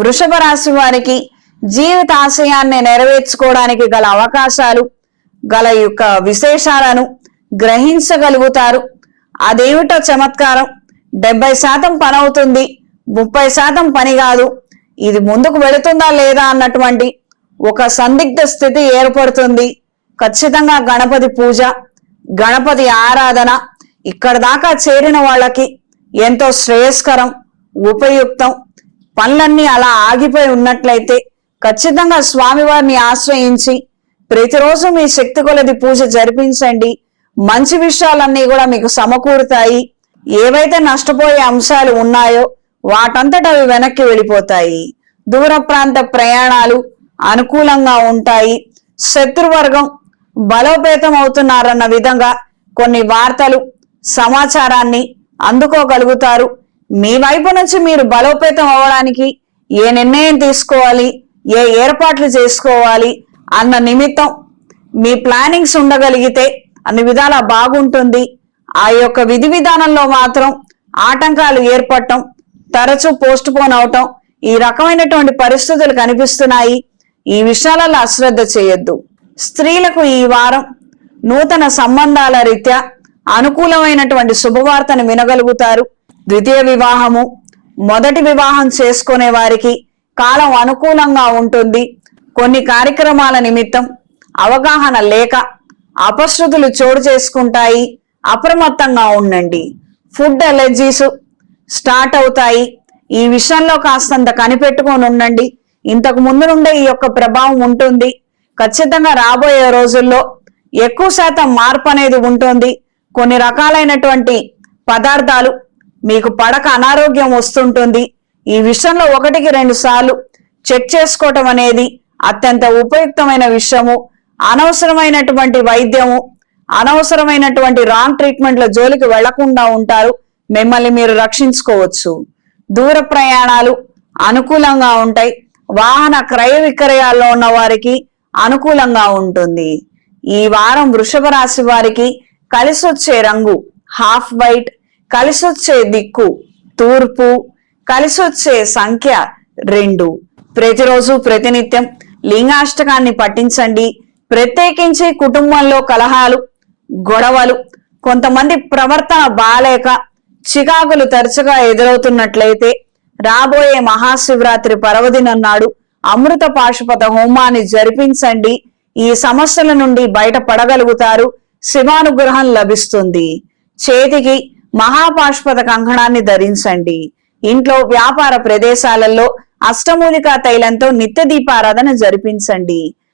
వృషభ రాశి వారికి జీవిత ఆశయాన్ని నెరవేర్చుకోవడానికి గల అవకాశాలు గల యొక్క విశేషాలను గ్రహించగలుగుతారు. అదేమిటో చమత్కారం. డెబ్బై శాతం పని అవుతుంది ముప్పై శాతం పని కాదు. ఇది ముందుకు వెళుతుందా లేదా అన్నటువంటి ఒక సందిగ్ధ స్థితి ఏర్పడుతుంది. ఖచ్చితంగా గణపతి పూజ గణపతి ఆరాధన ఇక్కడ దాకా చేరిన వాళ్ళకి ఎంతో శ్రేయస్కరం ఉపయుక్తం. పనులన్నీ అలా ఆగిపోయి ఉన్నట్లయితే ఖచ్చితంగా స్వామివారిని ఆశ్రయించి ప్రతిరోజు మీ శక్తి కొలది పూజ జరిపించండి. మంచి విషయాలన్నీ కూడా మీకు సమకూరుతాయి. ఏవైతే నష్టపోయే అంశాలు ఉన్నాయో వాటంతట అవి వెనక్కి వెళ్ళిపోతాయి. దూర ప్రాంత ప్రయాణాలు అనుకూలంగా ఉంటాయి. శత్రువర్గం బలోపేతం అవుతున్నారన్న విధంగా కొన్ని వార్తలు సమాచారాన్ని అందుకోగలుగుతారు. మీ వైపు నుంచి మీరు బలోపేతం అవ్వడానికి ఏ నిర్ణయం తీసుకోవాలి ఏ ఏర్పాట్లు చేసుకోవాలి అన్న నిమిత్తం మీ ప్లానింగ్స్ ఉండగలిగితే అన్ని విధాలా బాగుంటుంది. ఆ యొక్క విధి విధానంలో మాత్రం ఆటంకాలు ఏర్పడటం తరచూ పోస్ట్ పోన్ అవటం ఈ రకమైనటువంటి పరిస్థితులు కనిపిస్తున్నాయి. ఈ విషయాలలో అశ్రద్ధ చేయొద్దు. స్త్రీలకు ఈ వారం నూతన సంబంధాల రీత్యా అనుకూలమైనటువంటి శుభవార్తను వినగలుగుతారు. ద్వితీయ వివాహము మొదటి వివాహం చేసుకునే వారికి కాలం అనుకూలంగా ఉంటుంది. కొన్ని కార్యక్రమాల నిమిత్తం అవగాహన లేక అపశృతులు చోటు చేసుకుంటాయి. అప్రమత్తంగా ఉండండి. ఫుడ్ అలర్జీస్ స్టార్ట్ అవుతాయి. ఈ విషయంలో కాస్తంత కనిపెట్టుకొని ఉండండి. ఇంతకు ముందు నుండే ఈ యొక్క ప్రభావం ఉంటుంది. ఖచ్చితంగా రాబోయే రోజుల్లో ఎక్కువ శాతం మార్పు అనేది ఉంటుంది. కొన్ని రకాలైనటువంటి పదార్థాలు మీకు పడక అనారోగ్యం వస్తుంటుంది. ఈ విషయంలో ఒకటికి రెండు సార్లు చెక్ చేసుకోవటం అనేది అత్యంత ఉపయుక్తమైన విషయము. అనవసరమైనటువంటి వైద్యము అనవసరమైనటువంటి రాంగ్ ట్రీట్మెంట్ల జోలికి వెళ్ళకుండా ఉంటారు. మిమ్మల్ని మీరు రక్షించుకోవచ్చు. దూర ప్రయాణాలు అనుకూలంగా ఉంటాయి. వాహన క్రయ విక్రయాల్లో ఉన్న వారికి అనుకూలంగా ఉంటుంది. ఈ వారం వృషభ రాశి వారికి కలిసొచ్చే రంగు హాఫ్ వైట్ కలిసొచ్చే దిక్కు తూర్పు కలిసొచ్చే సంఖ్య రెండు. ప్రతిరోజు ప్రతినిత్యం లింగాష్టకాన్ని పఠించండి. ప్రత్యేకించి కుటుంబంలో కలహాలు గొడవలు కొంతమంది ప్రవర్తన బాలేక చికాకులు తరచుగా ఎదురవుతున్నట్లయితే రాబోయే మహాశివరాత్రి పర్వదినం నాడు అమృత పాశుపత హోమాన్ని జరిపించండి. ఈ సమస్యల నుండి బయటపడగలుగుతారు. శివానుగ్రహం లభిస్తుంది. చేతికి మహాపాష్పద కంకణాన్ని ధరించండి. ఇంట్లో వ్యాపార ప్రదేశాలలో అష్టమూలికా తైలంతో నిత్య దీపారాధన జరిపించండి.